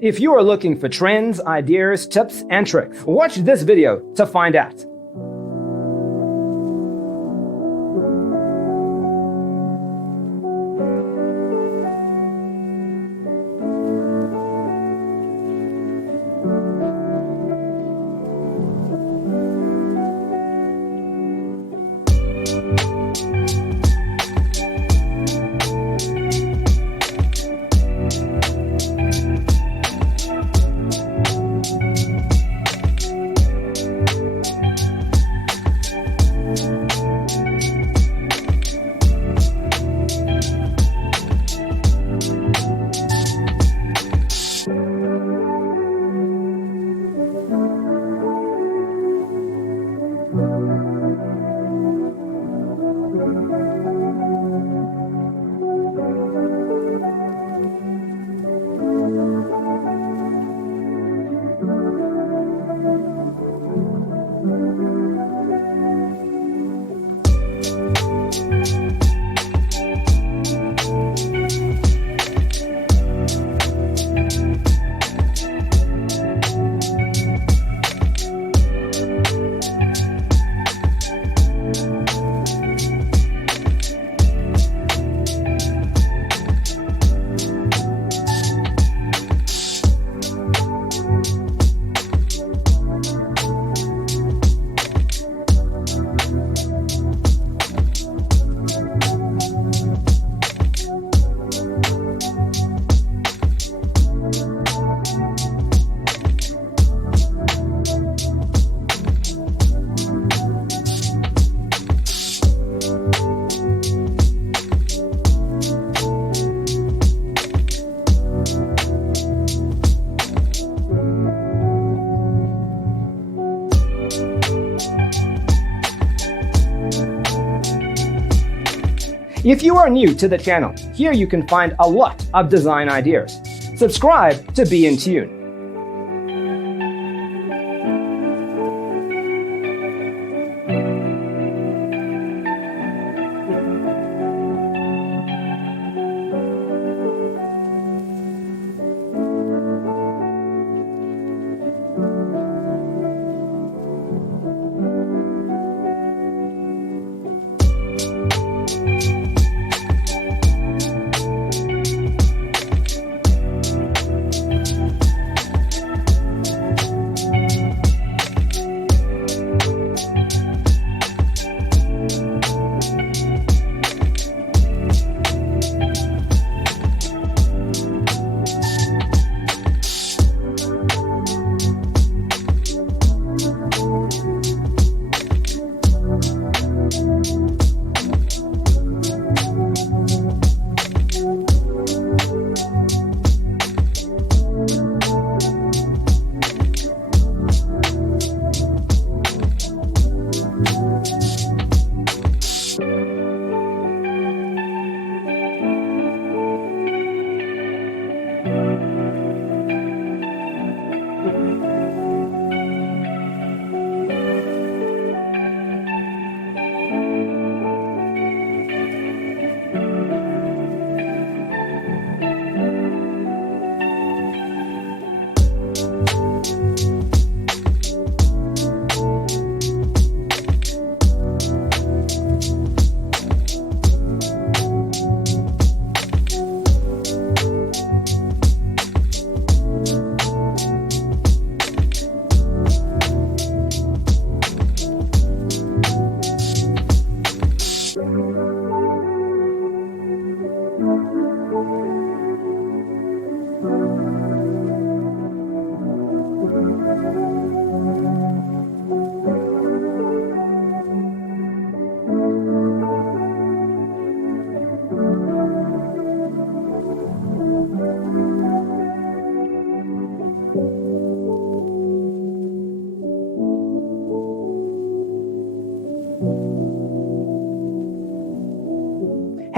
If you are looking for trends, ideas, tips, and tricks, watch this video to find out. If you are new to the channel, here you can find a lot of design ideas. Subscribe to be in tune.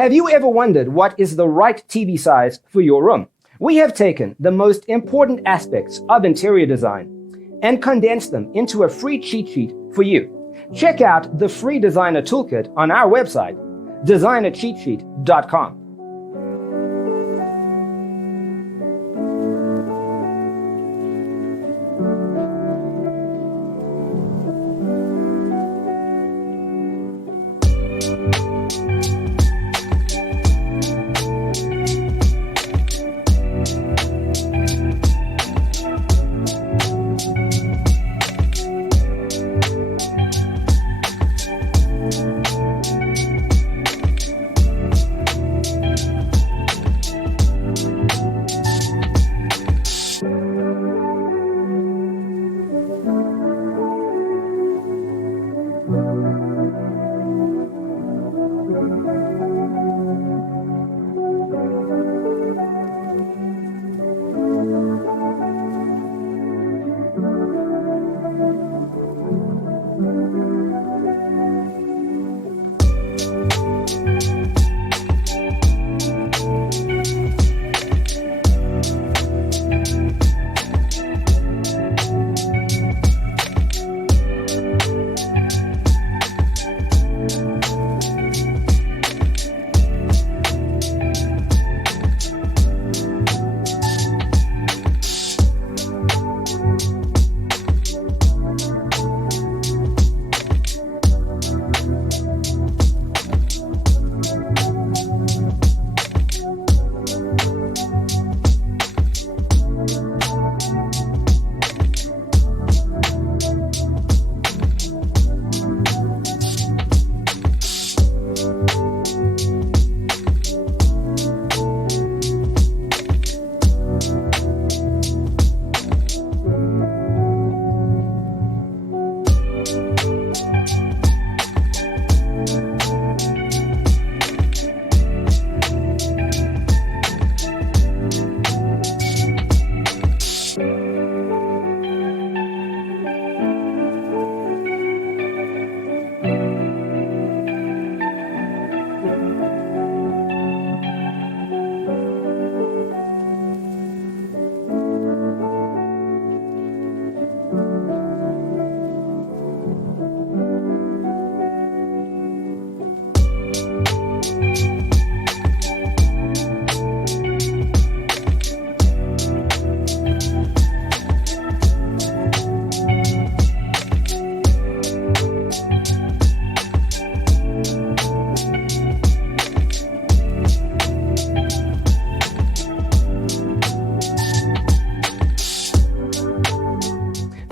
Have you ever wondered what is the right TV size for your room? We have taken the most important aspects of interior design and condensed them into a free cheat sheet for you. Check out the free designer toolkit on our website, designercheatsheet.com.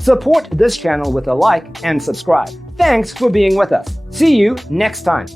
Support this channel with a like and subscribe. Thanks for being with us. See you next time.